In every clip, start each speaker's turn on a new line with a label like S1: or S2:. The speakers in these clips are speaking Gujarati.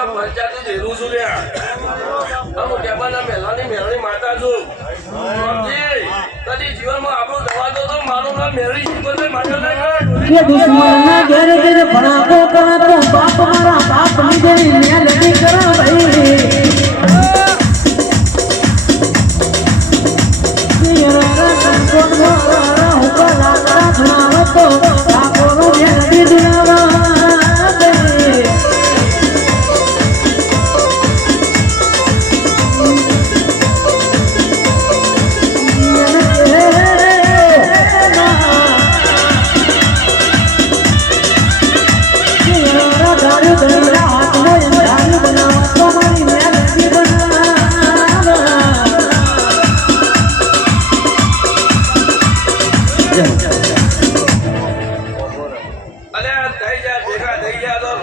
S1: બીજા પંચાયતી ધીરું છું
S2: ત્યાં હું ટેબાના મહેલાની મહેલની માતા છું. કદી જીવનમાં આપણું દવા દો તો મારું મેળવી જીવન
S1: માતા નહીં. દુશ્મન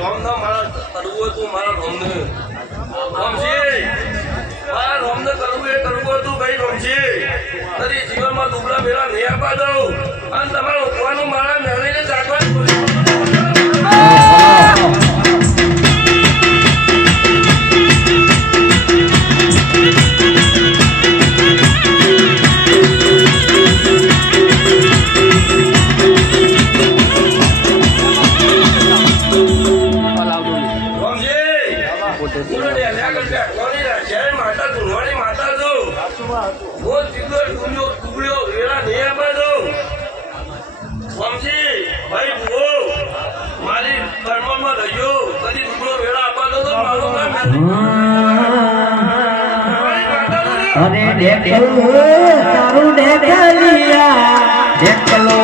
S1: જા તો રોમ નો મારા કરવું હતું મારા રોમ ને રોમજી મારા રોમ ને કરવું એ કરવું હતું ભાઈ રોમજી કદી જીવનમાં દુબળા ભેળા નહીં આપવા દઉં. અને તમારે ઉપવાનું મારા મેળવીને જાગવાનું ભૂવો મારી કર્મમાં રહ્યો કદી ડુબળો વેળા આપવા દો મારું નામ મારી માતા જો ને.
S2: અરે ડેકલ તારું ડેકલિયા ડેકલો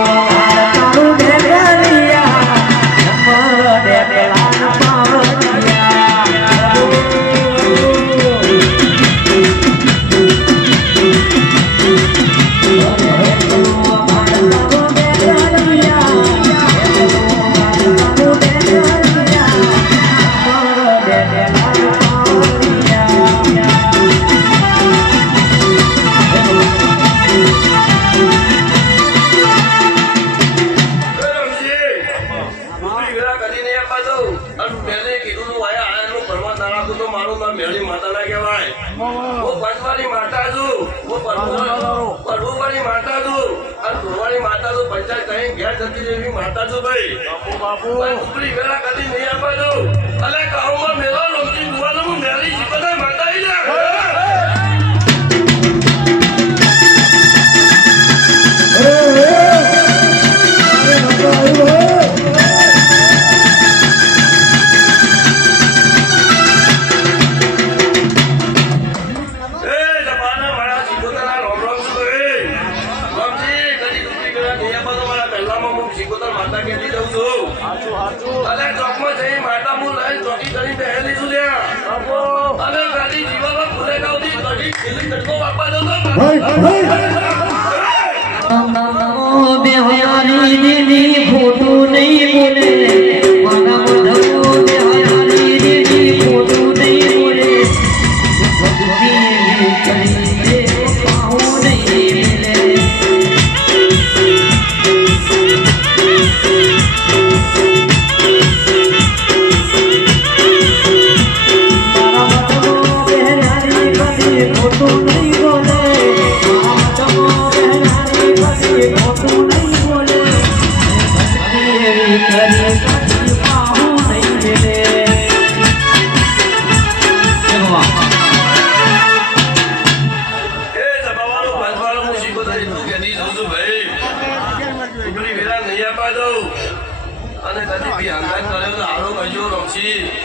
S1: રાખું તો મારું નામ મેળી માતા ના કહેવાય હું પંચવાળી માતા છું. હું પરભુવાળી માતા છું. અને ધોળવાળી માતા છું પંચાયત કઈ ઘેર જતી જેવી માતા છું ભાઈ. બાપુ ઉપરી વેરા કદી નહીં આપવા દઉં. અલે ગામમાં મેળો લોમજી જોવાનો હું મેળી બધા માતા આવી લે. માતા કહેતી જઉં છું. અલે ચોકમાં જઈ માતા હું લઈ ચોકી કરી બેહેલી છું ત્યાં. અને ગાડી જીવામાં ભૂલે ગાવથી ગાડી ખીલી તડકો વાપા દો તો.
S2: બેહયાની દીદી ખોટું નહીં બોલે.
S1: આપવા દઉં. અને કદી બી આઘાત કર્યો તો હારો કહેજો રમશી.